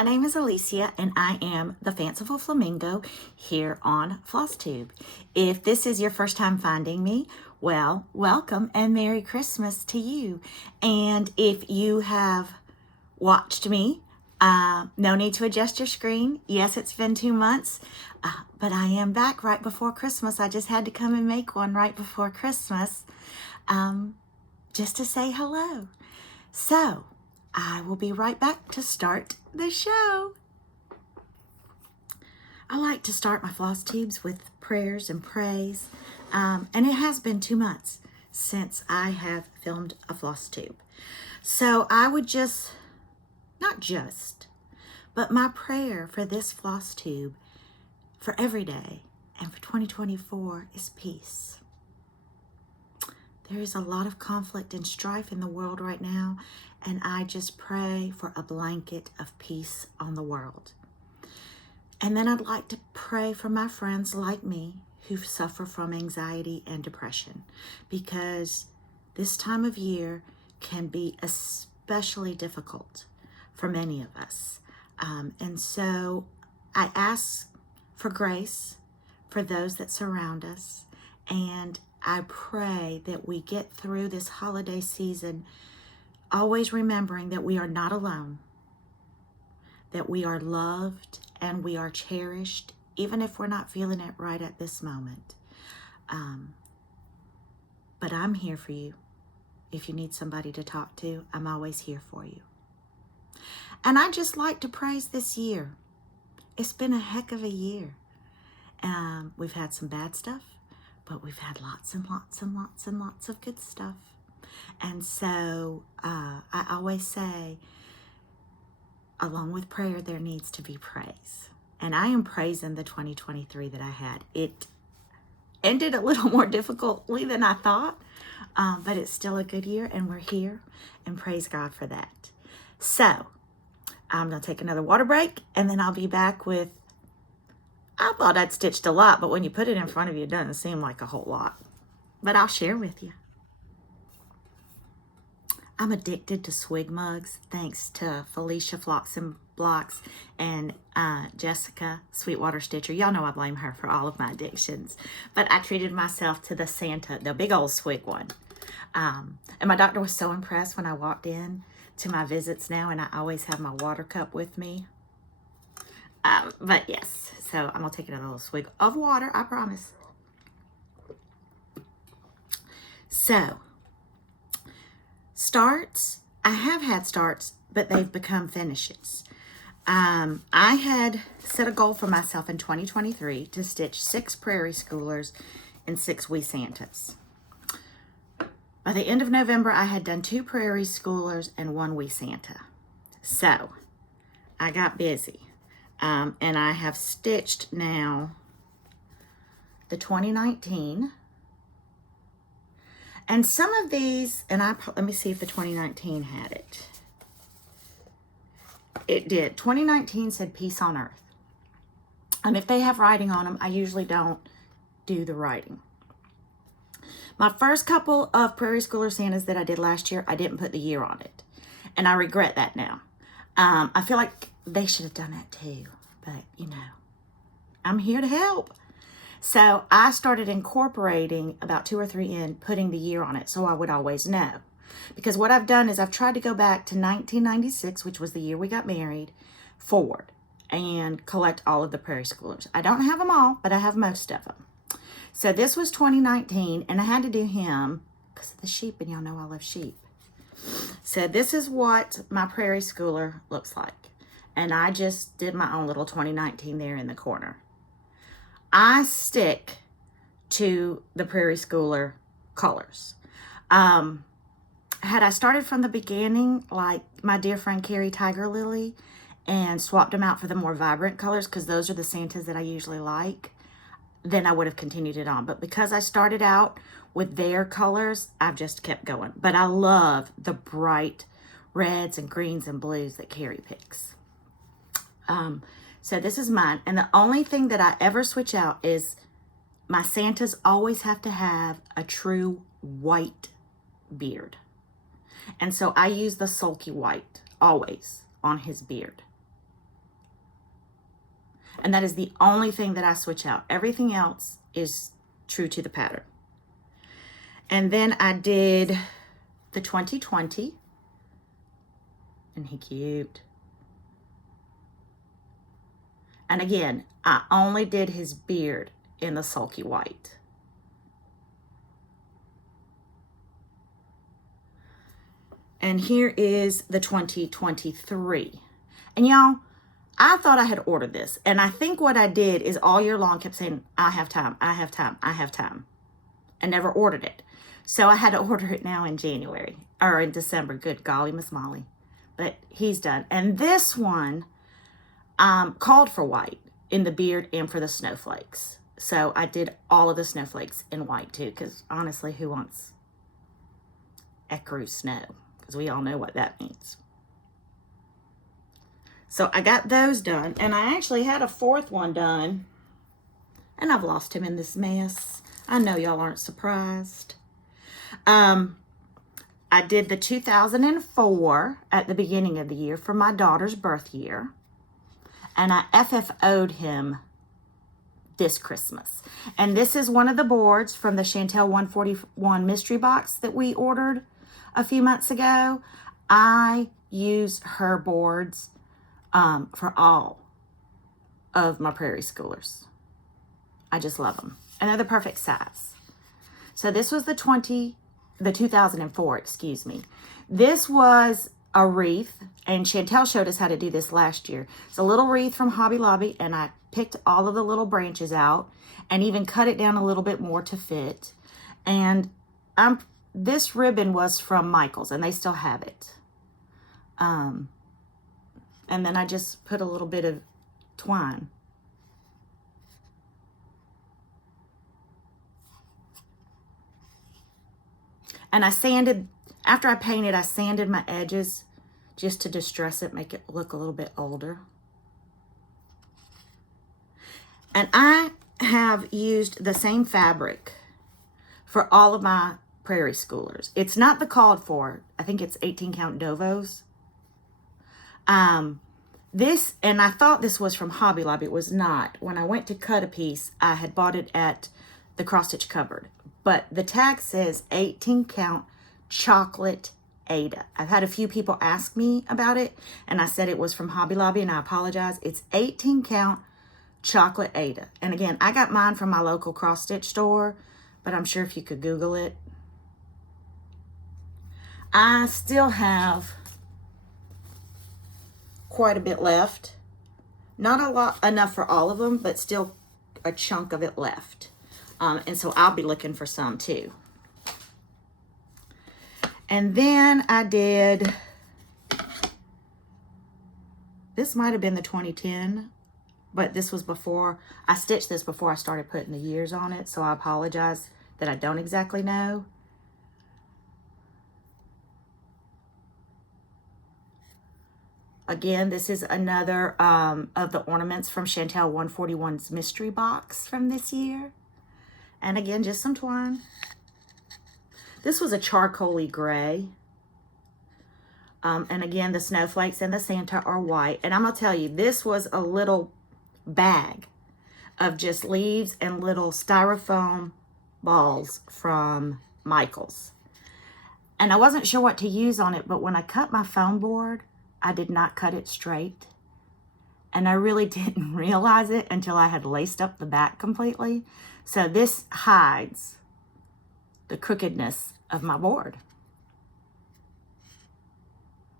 My name is Alicia and I am the Fanciful Flamingo here on FlossTube. If this is your first time finding me, well, welcome and Merry Christmas to you. And if you have watched me, no need to adjust your screen. Yes, it's been 2 months, but I am back right before Christmas. I just had to come and make one right before Christmas just to say hello. So I will be right back to start the show. I like to start my floss tubes with prayers and praise. And it has been 2 months since I have filmed a floss tube. So I would but my prayer for this floss tube for every day and for 2024 is peace. There is a lot of conflict and strife in the world right now, and I just pray for a blanket of peace on the world. And then I'd like to pray for my friends like me who suffer from anxiety and depression, because this time of year can be especially difficult for many of us. And so I ask for grace for those that surround us, and I pray that we get through this holiday season always remembering that we are not alone, that we are loved and we are cherished, even if we're not feeling it right at this moment. But I'm here for you. If you need somebody to talk to, I'm always here for you. And I just like to praise this year. It's been a heck of a year. We've had some bad stuff, but we've had lots and lots and lots and lots of good stuff. And so I always say, along with prayer, there needs to be praise. And I am praising the 2023 that I had. It ended a little more difficultly than I thought, but it's still a good year, and we're here, and praise God for that. So I'm going to take another water break, and then I'll be back with, I thought I'd stitched a lot, but when you put it in front of you, it doesn't seem like a whole lot. But I'll share with you. I'm addicted to swig mugs, thanks to Felicia Flocks and Blocks and Jessica Sweetwater Stitcher. Y'all know I blame her for all of my addictions. But I treated myself to the Santa, the big old swig one. And my doctor was so impressed when I walked in to my visits now, and I always have my water cup with me. But yes, so I'm going to take another little swig of water, I promise. So, starts, I have had starts, but they've become finishes. I had set a goal for myself in 2023 to stitch 6 Prairie Schoolers and 6 Wee Santas. By the end of November, I had done 2 Prairie Schoolers and 1 Wee Santa. So, I got busy. And I have stitched now the 2019. And some of these, and let me see if the 2019 had it. It did. 2019 said Peace on Earth. And if they have writing on them, I usually don't do the writing. My first couple of Prairie Schooler Santas that I did last year, I didn't put the year on it. And I regret that now. I feel like they should have done that too. But, you know, I'm here to help. So I started incorporating about 2 or 3 in, putting the year on it so I would always know. Because what I've done is I've tried to go back to 1996, which was the year we got married, forward, and collect all of the Prairie Schoolers. I don't have them all, but I have most of them. So this was 2019, and I had to do him because of the sheep, and y'all know I love sheep. So this is what my Prairie Schooler looks like. And I just did my own little 2019 there in the corner. I stick to the Prairie Schooler colors. Had I started from the beginning, like my dear friend Carrie Tiger Lily, and swapped them out for the more vibrant colors, because those are the Santas that I usually like, then I would have continued it on. But because I started out with their colors, I've just kept going. But I love the bright reds and greens and blues that Carrie picks. So this is mine. And the only thing that I ever switch out is my Santas always have to have a true white beard. And so I use the sulky white always on his beard. And that is the only thing that I switch out. Everything else is true to the pattern. And then I did the 2020. And he cute. And again, I only did his beard in the sulky white. And here is the 2023. And y'all, I thought I had ordered this. And I think what I did is all year long kept saying, I have time, I have time, I have time. And never ordered it. So I had to order it now in January. Or in December. Good golly, Miss Molly. But he's done. And this one called for white in the beard and for the snowflakes. So I did all of the snowflakes in white too. Because honestly, who wants ecru snow? Because we all know what that means. So I got those done. And I actually had a fourth one done. And I've lost him in this mess. I know y'all aren't surprised. I did the 2004 at the beginning of the year for my daughter's birth year. And I FFO'd him this Christmas. And this is one of the boards from the Chantel 141 mystery box that we ordered a few months ago. I use her boards for all of my prairie schoolers. I just love them. And they're the perfect size. So this was the 2004, excuse me. This was a wreath, and Chantel showed us how to do this last year. It's a little wreath from Hobby Lobby, and I picked all of the little branches out and even cut it down a little bit more to fit. And this ribbon was from Michael's, and they still have it. And then I just put a little bit of twine. And I sanded, after I painted, I sanded my edges just to distress it, make it look a little bit older. And I have used the same fabric for all of my prairie schoolers. It's not the called for. I think it's 18 count Dovos. This, and I thought this was from Hobby Lobby. It was not. When I went to cut a piece, I had bought it at the cross stitch cupboard. But the tag says 18 count chocolate Ada. I've had a few people ask me about it, and I said it was from Hobby Lobby, and I apologize. It's 18 count chocolate Ada. And again, I got mine from my local cross stitch store, but I'm sure if you could Google it. I still have quite a bit left. Not a lot, enough for all of them, but still a chunk of it left. And so I'll be looking for some too. And then I did, this might have been the 2010, but this was before, I stitched this before I started putting the years on it. So I apologize that I don't exactly know. Again, this is another of the ornaments from Chantel 141's mystery box from this year. And again, just some twine. This was a charcoaly gray. And again, the snowflakes and the Santa are white. And I'm going to tell you, this was a little bag of just leaves and little styrofoam balls from Michael's. And I wasn't sure what to use on it, but when I cut my foam board, I did not cut it straight. And I really didn't realize it until I had laced up the back completely. So this hides the crookedness of my board.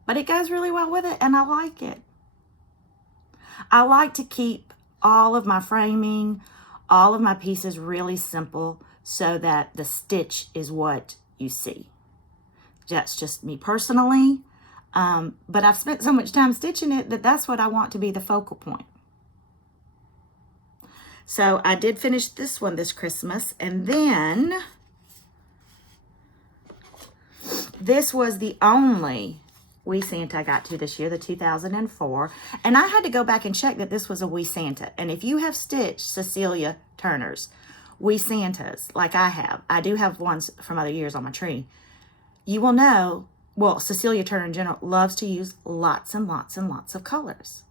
But it goes really well with it, and I like it. I like to keep all of my framing, all of my pieces really simple so that the stitch is what you see. That's just me personally. But I've spent so much time stitching it that that's what I want to be the focal point. So I did finish this one this Christmas, and then this was the only Wee Santa I got to this year, the 2004. And I had to go back and check that this was a Wee Santa. And if you have stitched Cecilia Turner's Wee Santas, like I have, I do have ones from other years on my tree, you will know, well, Cecilia Turner in general loves to use lots and lots and lots of colors.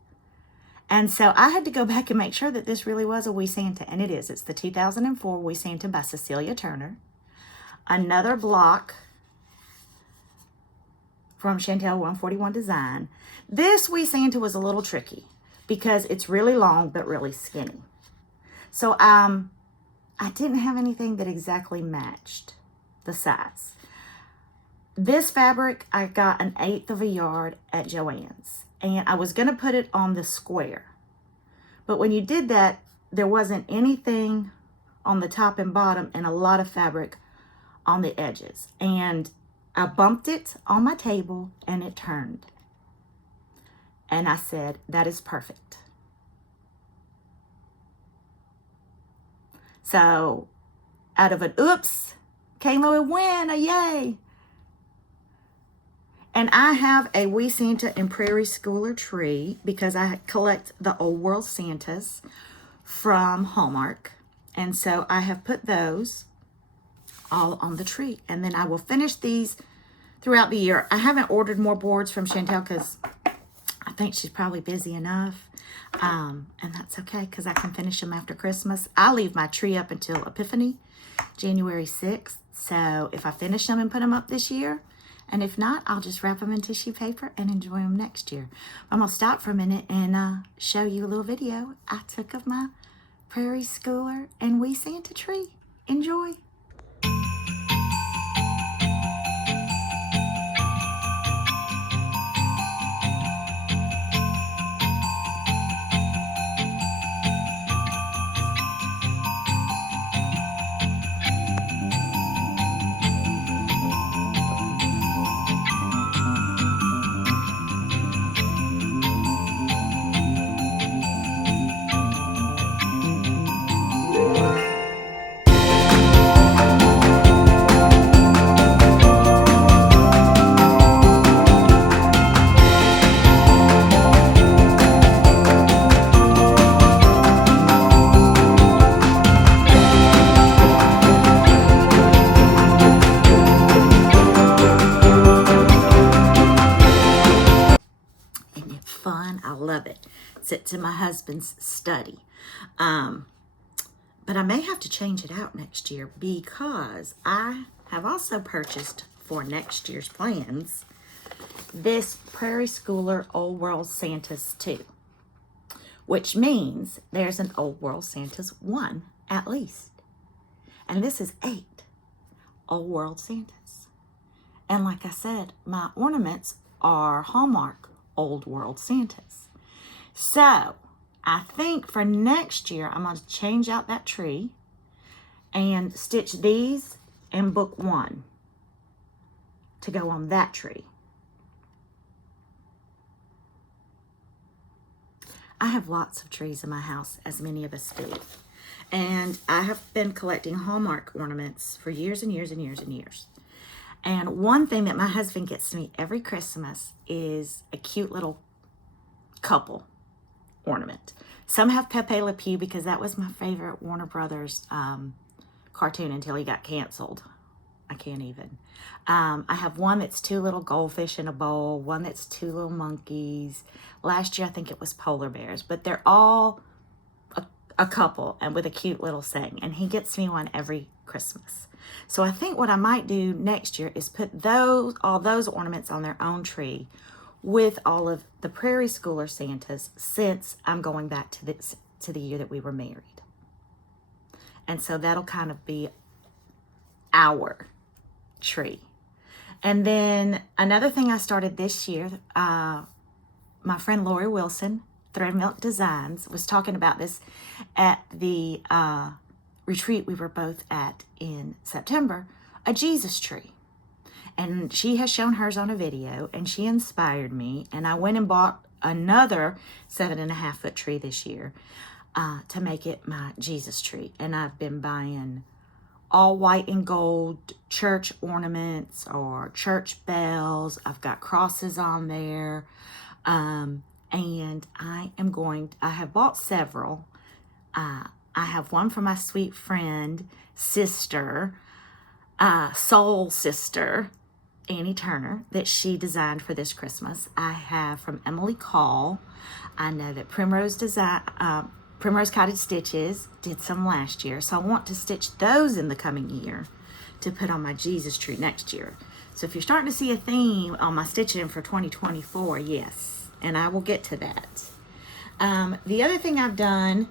And so I had to go back and make sure that this really was a Wee Santa, and it is. It's the 2004 Wee Santa by Cecilia Turner. Another block from Chantel 141 Design. This Wee Santa was a little tricky because it's really long but really skinny. So I didn't have anything that exactly matched the size. This fabric, I got 1/8 of a yard at Joann's. And I was going to put it on the square. But when you did that, there wasn't anything on the top and bottom and a lot of fabric on the edges. And I bumped it on my table and it turned. And I said, that is perfect. So out of an oops came a win, a yay. And I have a Wee Santa and Prairie Schooler tree because I collect the Old World Santas from Hallmark. And so I have put those all on the tree. And then I will finish these throughout the year. I haven't ordered more boards from Chantel because I think she's probably busy enough. And that's okay because I can finish them after Christmas. I leave my tree up until Epiphany, January 6th. So if I finish them and put them up this year, and if not, I'll just wrap them in tissue paper and enjoy them next year. I'm going to stop for a minute and show you a little video I took of my Prairie Schooler and Wee Santa tree. Enjoy. Fun. I love it. Sits in my husband's study. But I may have to change it out next year because I have also purchased for next year's plans this Prairie Schooler Old World Santas 2, which means there's an Old World Santas 1 at least. And this is 8 Old World Santas. And like I said, my ornaments are Hallmark Old World Santas. So I think for next year, I'm going to change out that tree and stitch these in book 1 to go on that tree. I have lots of trees in my house, as many of us do. And I have been collecting Hallmark ornaments for years and years and years and years. And one thing that my husband gets me every Christmas is a cute little couple ornament. Some have Pepe Le Pew because that was my favorite Warner Brothers cartoon until he got canceled. I can't even. I have one that's 2 little goldfish in a bowl, one that's 2 little monkeys. Last year, I think it was polar bears, but they're all a couple and with a cute little saying. And he gets me one every Christmas. So I think what I might do next year is put all those ornaments on their own tree with all of the Prairie Schooler Santas since I'm going back to the year that we were married. And so that'll kind of be our tree. And then another thing I started this year, my friend Lori Wilson, Thread Milk Designs, was talking about this at the retreat we were both at in September, a Jesus tree. And she has shown hers on a video, and she inspired me. And I went and bought another 7.5-foot tree this year to make it my Jesus tree. And I've been buying all white and gold church ornaments or church bells. I've got crosses on there. And I have bought several. I have one for my sweet friend, sister, soul sister, Annie Turner that she designed for this Christmas. I have from Emily Call. I know that Primrose Cottage Stitches did some last year, so I want to stitch those in the coming year to put on my Jesus tree next year. So if you're starting to see a theme on my stitching for 2024, yes, and I will get to that. The other thing I've done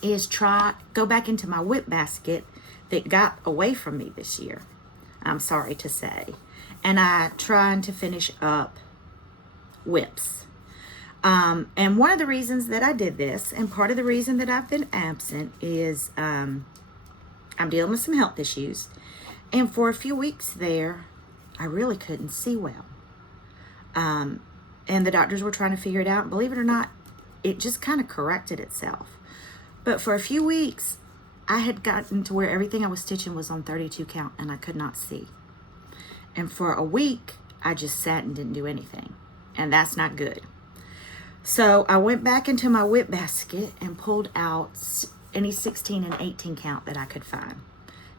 is go back into my whip basket that got away from me this year, I'm sorry to say. And I trying to finish up whips. And one of the reasons that I did this, and part of the reason that I've been absent, is I'm dealing with some health issues. And for a few weeks there, I really couldn't see well. And the doctors were trying to figure it out. Believe it or not, it just kind of corrected itself. But for a few weeks, I had gotten to where everything I was stitching was on 32 count and I could not see. And for a week, I just sat and didn't do anything. And that's not good. So I went back into my whip basket and pulled out any 16 and 18 count that I could find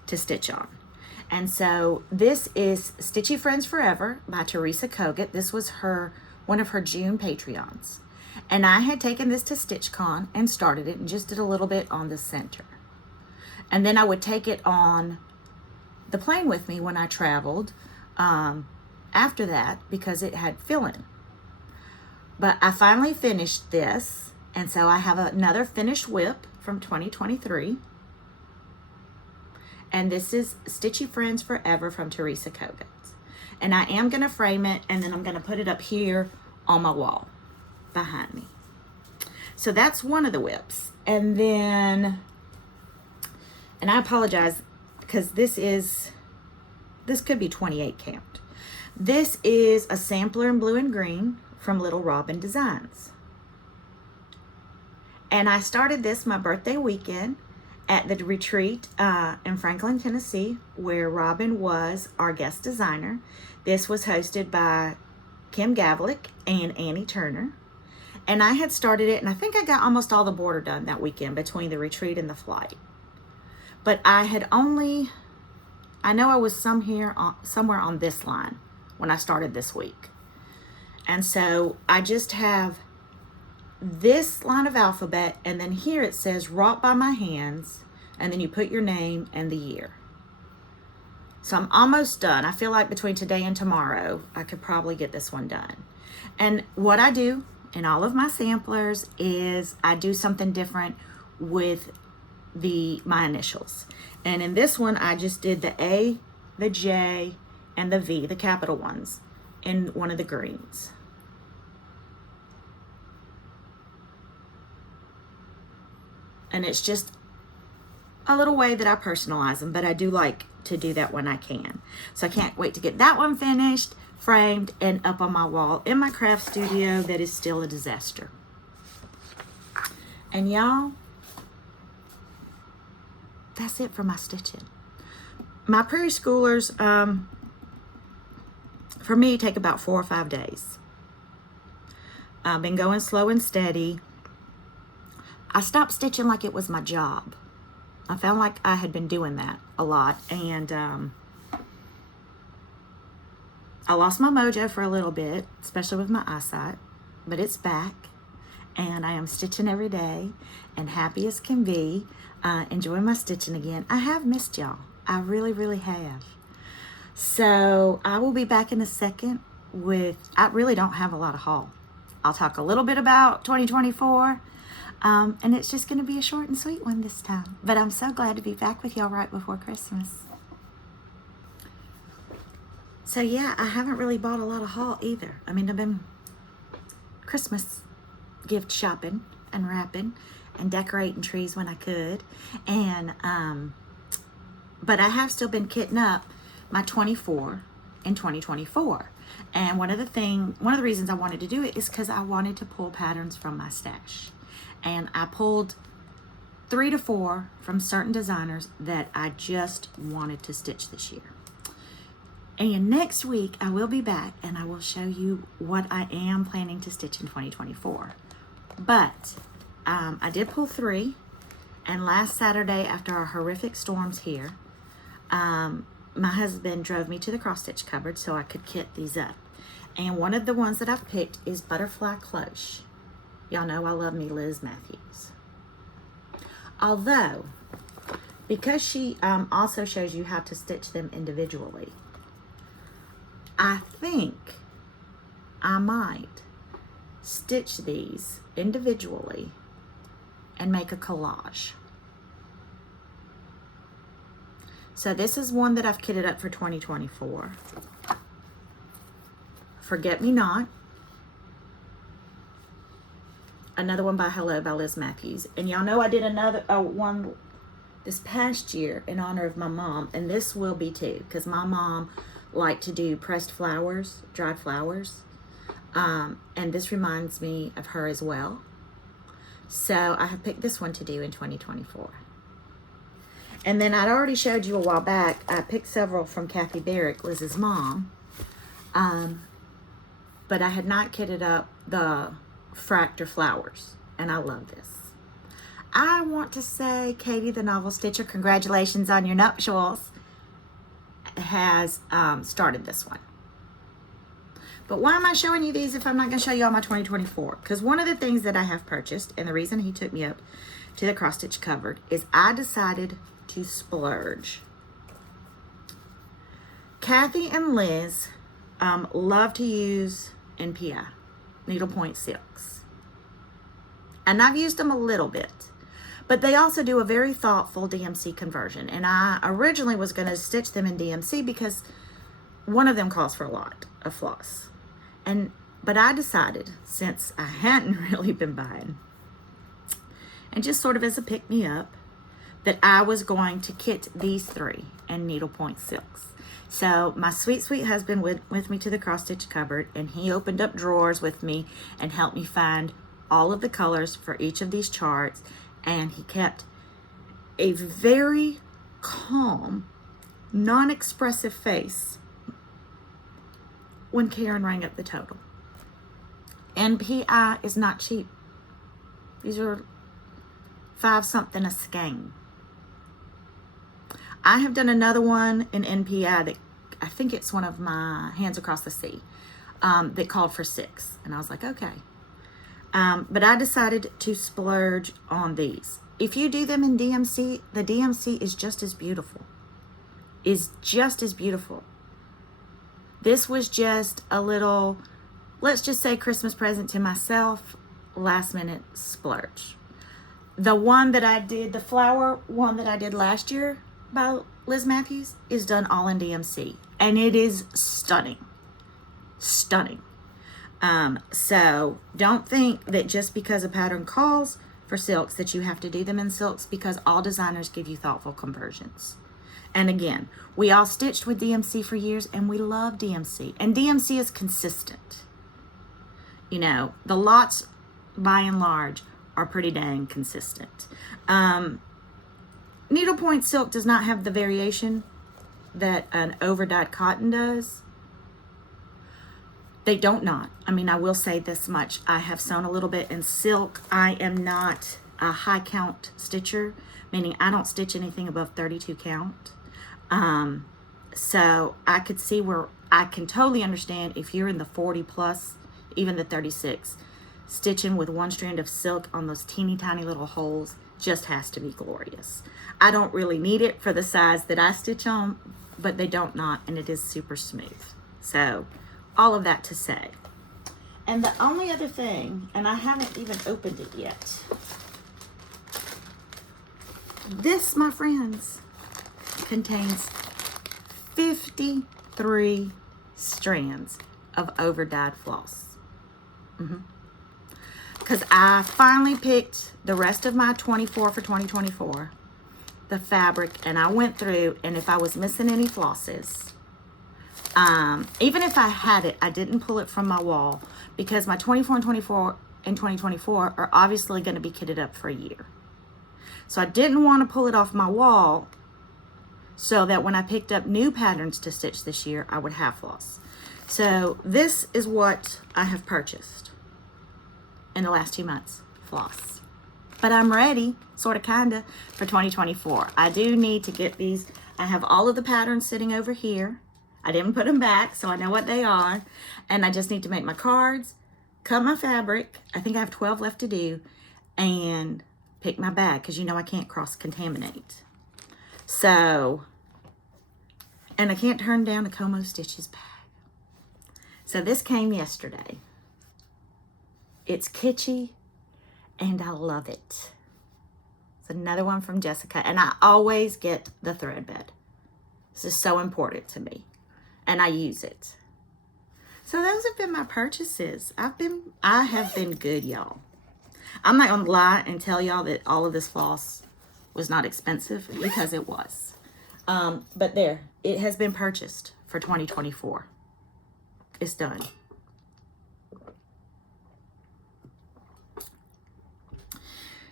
to stitch on. And so this is Stitchy Friends Forever by Teresa Kogut. This was one of her June Patreons. And I had taken this to StitchCon and started it and just did a little bit on the center. And then I would take it on the plane with me when I traveled after that because it had fill-in. But I finally finished this, and so I have another finished whip from 2023. And this is Stitchy Friends Forever from Teresa Kogut. And I am going to frame it, and then I'm going to put it up here on my wall behind me. So that's one of the whips. And then, and I apologize because this could be 28 count. This is a sampler in blue and green from Little Robin Designs. And I started this my birthday weekend at the retreat in Franklin, Tennessee, where Robin was our guest designer. This was hosted by Kim Gavlik and Annie Turner. And I had started it, and I think I got almost all the border done that weekend between the retreat and the flight. But I know I was somewhere on this line when I started this week. And so I just have this line of alphabet, and then here it says wrought by my hands, and then you put your name and the year. So I'm almost done. I feel like between today and tomorrow, I could probably get this one done. And what I do in all of my samplers is I do something different with my initials. And in this one, I just did the A, the J, and the V, the capital ones, in one of the greens. And it's just a little way that I personalize them, but I do like to do that when I can. So I can't wait to get that one finished, framed, and up on my wall in my craft studio that is still a disaster. And y'all, that's it for my stitching. My prairie schoolers, for me, take about 4 or 5 days. I've been going slow and steady. I stopped stitching like it was my job. I found like I had been doing that a lot, and I lost my mojo for a little bit, especially with my eyesight, but it's back, and I am stitching every day and happy as can be, enjoying my stitching again. I have missed y'all. I really, really have. So I will be back in a second I really don't have a lot of haul. I'll talk a little bit about 2024, and it's just going to be a short and sweet one this time. But I'm so glad to be back with y'all right before Christmas. So yeah, I haven't really bought a lot of haul either. I mean, I've been Christmas gift shopping and wrapping and decorating trees when I could. And, but I have still been kitting up my 24 in 2024. And one of the reasons I wanted to do it is because I wanted to pull patterns from my stash. And I pulled 3 to 4 from certain designers that I just wanted to stitch this year. And next week I will be back and I will show you what I am planning to stitch in 2024. But I did pull 3, and last Saturday after our horrific storms here, my husband drove me to the cross stitch cupboard so I could kit these up. And one of the ones that I've picked is Butterfly Cloche. Y'all know I love me Liz Matthews. Although, because she also shows you how to stitch them individually, I think I might stitch these individually and make a collage. So this is one that I've kitted up for 2024. Forget Me Not. Another one by Hello by Liz Matthews. And y'all know I did another one this past year in honor of my mom. And this will be too, because my mom liked to do pressed flowers, dried flowers. And this reminds me of her as well. So I have picked this one to do in 2024. And then I'd already showed you a while back, I picked several from Kathy Barrick, Liz's mom. But I had not kitted up the Fractor flowers, and I love this. I want to say Katie, the novel stitcher, congratulations on your nuptials, has started this one. But why am I showing you these if I'm not going to show you all my 2024? Because one of the things that I have purchased, and the reason he took me up to the cross stitch cupboard, is I decided to splurge. Kathy and Liz love to use NPI, needlepoint silks. And I've used them a little bit. But they also do a very thoughtful DMC conversion. And I originally was going to stitch them in DMC because one of them calls for a lot of floss. But I decided, since I hadn't really been buying, and just sort of as a pick-me-up, that I was going to kit these three in needlepoint silks. So my sweet, sweet husband went with me to the cross stitch cupboard, and he opened up drawers with me and helped me find all of the colors for each of these charts. And he kept a very calm, non-expressive face when Karen rang up the total. NPI is not cheap. These are $5 a skein. I have done another one in NPI that I think it's one of my Hands Across the Sea that called for $6. And I was like, okay. But I decided to splurge on these. If you do them in DMC, the DMC is just as beautiful. This was just a little, let's just say, Christmas present to myself, last minute splurge. The one that I did, the flower one that I did last year by Liz Matthews, is done all in DMC. And it is stunning. Stunning. So don't think that just because a pattern calls for silks that you have to do them in silks, because all designers give you thoughtful conversions. And again, we all stitched with DMC for years, and we love DMC. And DMC is consistent. You know, the lots, by and large, are pretty dang consistent. Needlepoint silk does not have the variation that an over-dyed cotton does. They don't not. I mean, I will say this much. I have sewn a little bit in silk. I am not a high count stitcher, meaning I don't stitch anything above 32 count. So I could see where I can totally understand if you're in the 40 plus, even the 36, stitching with one strand of silk on those teeny tiny little holes just has to be glorious. I don't really need it for the size that I stitch on, but they don't not, and it is super smooth. So all of that to say. And the only other thing, and I haven't even opened it yet. This, my friends, contains 53 strands of over-dyed floss. Because I finally picked the rest of my 24 for 2024, the fabric, and I went through, and if I was missing any flosses, even if I had it, I didn't pull it from my wall, because my 24 and 2024 are obviously going to be kitted up for a year. So I didn't want to pull it off my wall so that when I picked up new patterns to stitch this year, I would have floss. So this is what I have purchased in the last 2 months, floss. But I'm ready, sort of, kind of, for 2024. I do need to get these. I have all of the patterns sitting over here. I didn't put them back, so I know what they are. And I just need to make my cards, cut my fabric. I think I have 12 left to do, and pick my bag, because you know I can't cross-contaminate. So, and I can't turn down the Como Stitches bag. So this came yesterday. It's kitschy, and I love it. It's another one from Jessica, and I always get the thread bed. This is so important to me, and I use it. So those have been my purchases. I have been good, y'all. I'm not gonna lie and tell y'all that all of this floss was not expensive, because it was. But there, it has been purchased for 2024. It's done.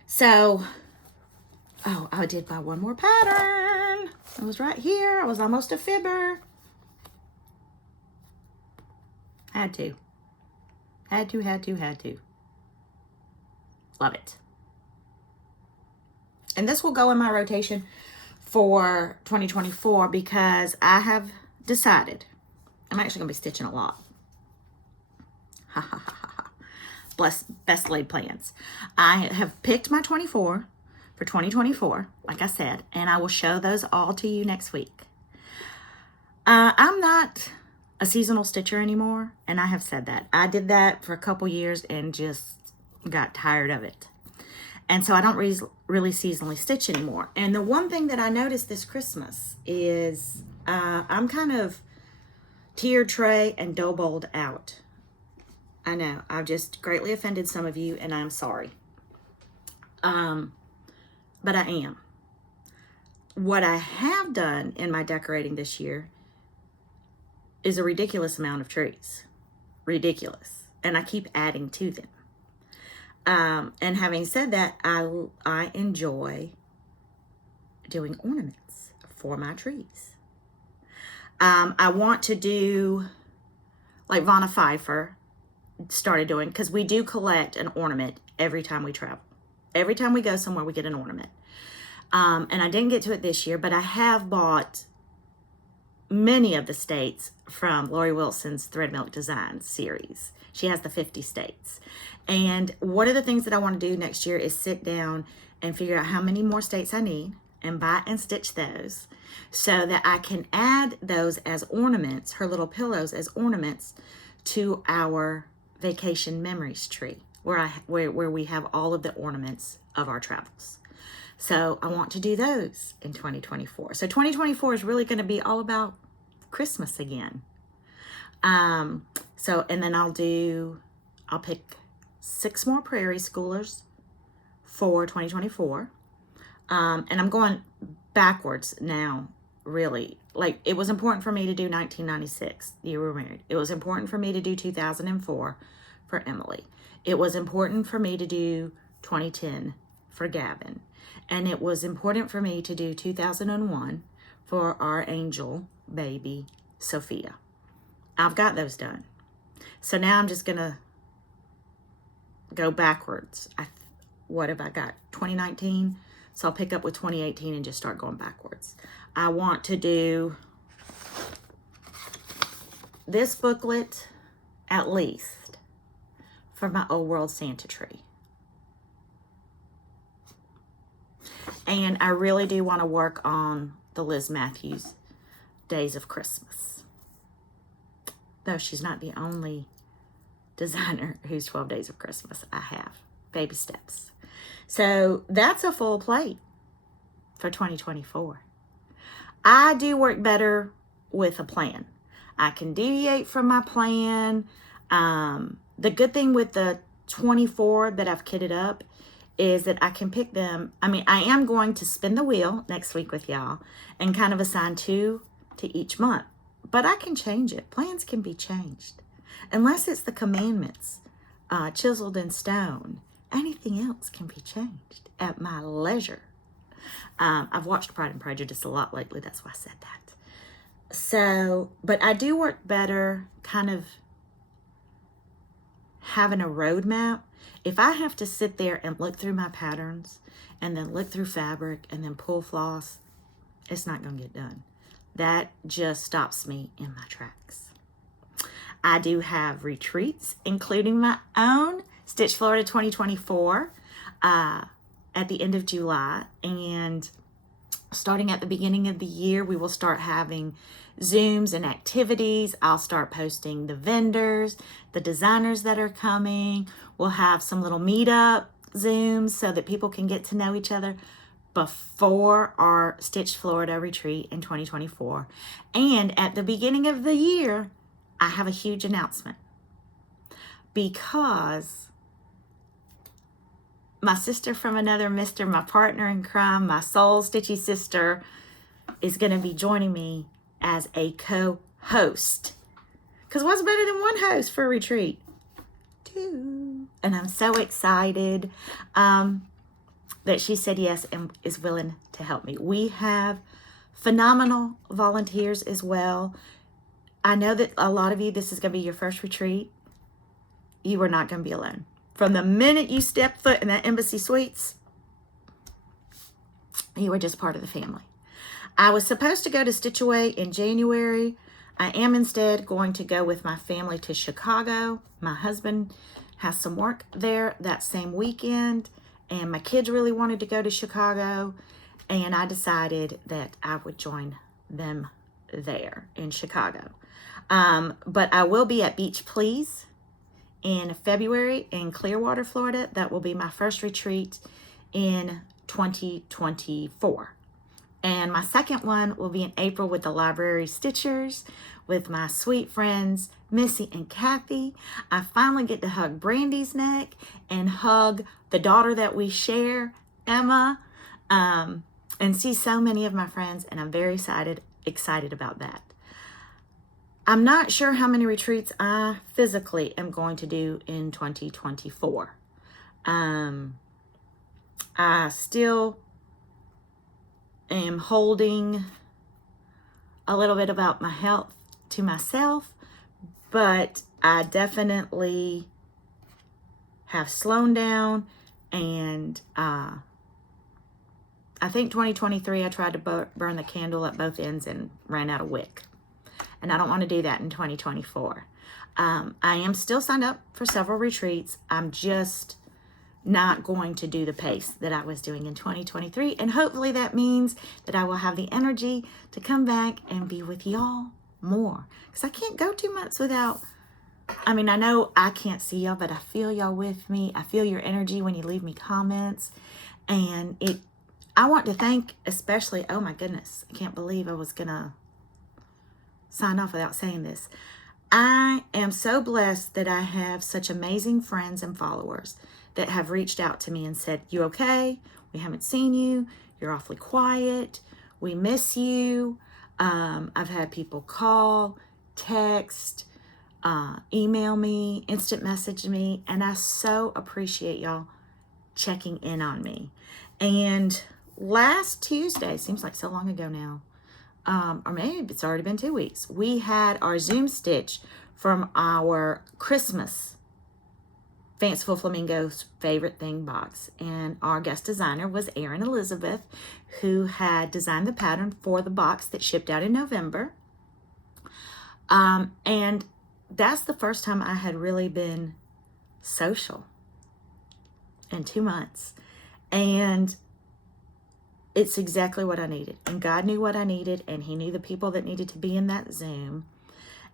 So, oh, I did buy one more pattern. It was right here. I was almost a fibber. Had to. Love it. And this will go in my rotation for 2024, because I have decided I'm actually going to be stitching a lot. Ha ha ha ha ha. Best laid plans. I have picked my 24 for 2024, like I said, and I will show those all to you next week. I'm not a seasonal stitcher anymore, and I have said that. I did that for a couple years and just got tired of it. And so I don't really seasonally stitch anymore. And the one thing that I noticed this Christmas is I'm kind of tiered tray and doubled out. I know, I've just greatly offended some of you, and I'm sorry. But I am. What I have done in my decorating this year is a ridiculous amount of trees. Ridiculous. And I keep adding to them. And having said that, I enjoy doing ornaments for my trees. I want to do, like Vanna Pfeiffer started doing, because we do collect an ornament every time we travel. Every time we go somewhere, we get an ornament. And I didn't get to it this year, but I have bought many of the states from Lori Wilson's Thread Milk Designs series. She has the 50 states. And one of the things that I want to do next year is sit down and figure out how many more states I need and buy and stitch those, so that I can add those as ornaments, her little pillows as ornaments, to our vacation memories tree, where we have all of the ornaments of our travels. So I want to do those in 2024. So 2024 is really going to be all about Christmas again. And then I'll pick 6 more prairie schoolers for 2024. And I'm going backwards now, really. Like, it was important for me to do 1996, you were married. It was important for me to do 2004 for Emily. It was important for me to do 2010 for Gavin. And it was important for me to do 2001 for our angel baby, Sophia. I've got those done. So now I'm just going to go backwards. What have I got? 2019. So I'll pick up with 2018 and just start going backwards. I want to do this booklet at least for my Old World Santa tree. And I really do want to work on the Liz Matthews Days of Christmas. Though she's not the only designer who's 12 Days of Christmas. I have. Baby steps. So that's a full plate for 2024. I do work better with a plan. I can deviate from my plan. The good thing with the 24 that I've kitted up is that I can pick them. I mean, I am going to spin the wheel next week with y'all and kind of assign 2 to each month. But I can change it. Plans can be changed. Unless it's the commandments, chiseled in stone. Anything else can be changed at my leisure. I've watched Pride and Prejudice a lot lately. That's why I said that. So, but I do work better kind of having a roadmap. If I have to sit there and look through my patterns and then look through fabric and then pull floss, it's not going to get done. That just stops me in my tracks. I do have retreats, including my own Stitch Florida 2024 at the end of July. And starting at the beginning of the year, we will start having Zooms and activities. I'll start posting the vendors, the designers that are coming. We'll have some little meetup Zooms so that people can get to know each other before our Stitch Florida retreat in 2024. And at the beginning of the year, I have a huge announcement, because my sister from another mister, my partner in crime, my soul stitchy sister, is going to be joining me as a co-host. Because what's better than one host for a retreat? Two. And I'm so excited that she said yes and is willing to help me. We have phenomenal volunteers as well. I know that a lot of you, this is going to be your first retreat. You are not going to be alone. From the minute you step foot in that Embassy Suites, you are just part of the family. I was supposed to go to Stitch Away in January. I am instead going to go with my family to Chicago. My husband has some work there that same weekend, and my kids really wanted to go to Chicago, and I decided that I would join them there in Chicago. But I will be at Beach Please in February in Clearwater, Florida. That will be my first retreat in 2024. And my second one will be in April with the Library Stitchers with my sweet friends, Missy and Kathy. I finally get to hug Brandy's neck and hug the daughter that we share, Emma, and see so many of my friends, and I'm very excited about that. I'm not sure how many retreats I physically am going to do in 2024. I still am holding a little bit about my health to myself, but I definitely have slowed down, and I think 2023 I tried to burn the candle at both ends and ran out of wick. And I don't want to do that in 2024. I am still signed up for several retreats. I'm just not going to do the pace that I was doing in 2023. And hopefully that means that I will have the energy to come back and be with y'all more. Because I can't go 2 months without, I know I can't see y'all, but I feel y'all with me. I feel your energy when you leave me comments. And I want to thank especially, oh my goodness, I can't believe I was going to sign off without saying this. I am so blessed that I have such amazing friends and followers that have reached out to me and said, "You okay? We haven't seen you. You're awfully quiet. We miss you." I've had people call, text, email me, instant message me, and I so appreciate y'all checking in on me. And last Tuesday, seems like so long ago now, or maybe it's already been 2 weeks, we had our Zoom stitch from our Christmas Fanciful Flamingo's Favorite Thing box. And our guest designer was Erin Elizabeth, who had designed the pattern for the box that shipped out in November. And that's the first time I had really been social in 2 months. And it's exactly what I needed. And God knew what I needed, and He knew the people that needed to be in that Zoom.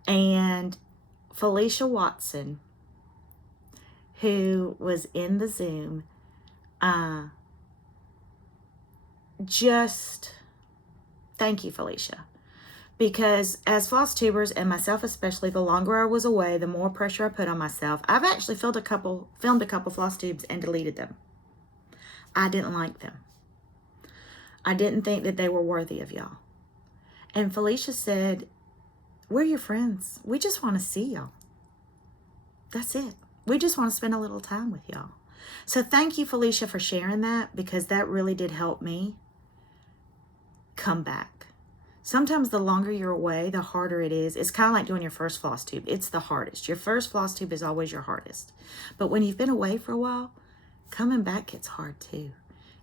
And Felicia Watson, who was in the Zoom, just thank you, Felicia. Because as floss tubers, and myself especially, the longer I was away, the more pressure I put on myself. I've actually filmed a couple floss tubes and deleted them. I didn't like them. I didn't think that they were worthy of y'all. And Felicia said, "We're your friends. We just want to see y'all. That's it. We just want to spend a little time with y'all." So thank you, Felicia, for sharing that, because that really did help me come back. Sometimes the longer you're away, the harder it is. It's kind of like doing your first floss tube. It's the hardest. Your first floss tube is always your hardest. But when you've been away for a while, coming back gets hard too.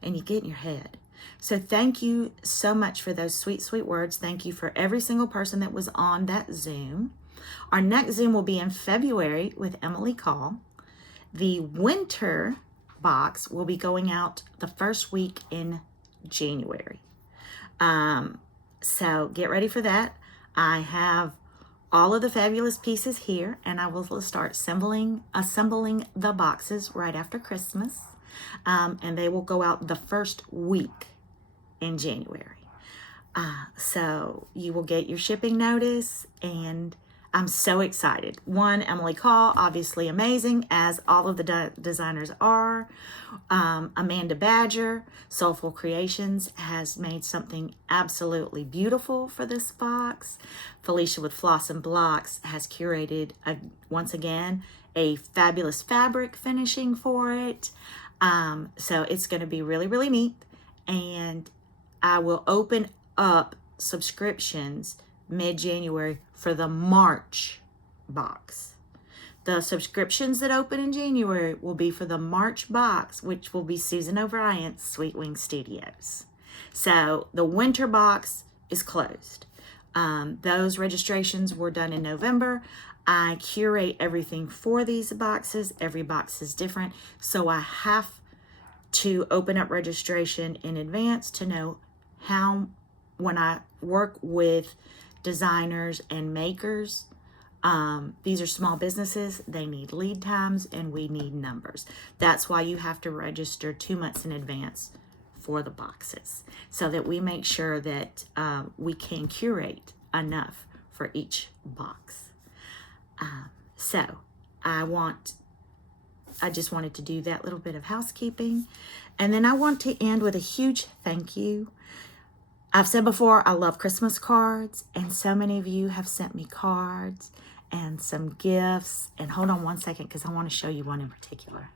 and you get in your head. So thank you so much for those sweet, sweet words. Thank you for every single person that was on that Zoom. Our next Zoom will be in February with Emily Call. The winter box will be going out the first week in January. So get ready for that. I have all of the fabulous pieces here, and I will start assembling the boxes right after Christmas. And they will go out the first week in January. So you will get your shipping notice, and I'm so excited. One, Emily Call, obviously amazing, as all of the designers are. Amanda Badger, Soulful Creations, has made something absolutely beautiful for this box. Felicia with Floss and Blocks has curated, once again, a fabulous fabric finishing for it. So it's going to be really, really neat. And I will open up subscriptions mid-January for the March box. The subscriptions that open in January will be for the March box, which will be Susan O'Brien's Sweet Wing Studios. So the winter box is closed. Those registrations were done in November. I curate everything for these boxes. Every box is different. So I have to open up registration in advance to know how, when I work with designers and makers, these are small businesses, they need lead times and we need numbers. That's why you have to register 2 months in advance for the boxes, so that we make sure that we can curate enough for each box. So I just wanted to do that little bit of housekeeping. And then I want to end with a huge thank you. I've said before, I love Christmas cards, and so many of you have sent me cards and some gifts. And hold on one second, because I want to show you one in particular.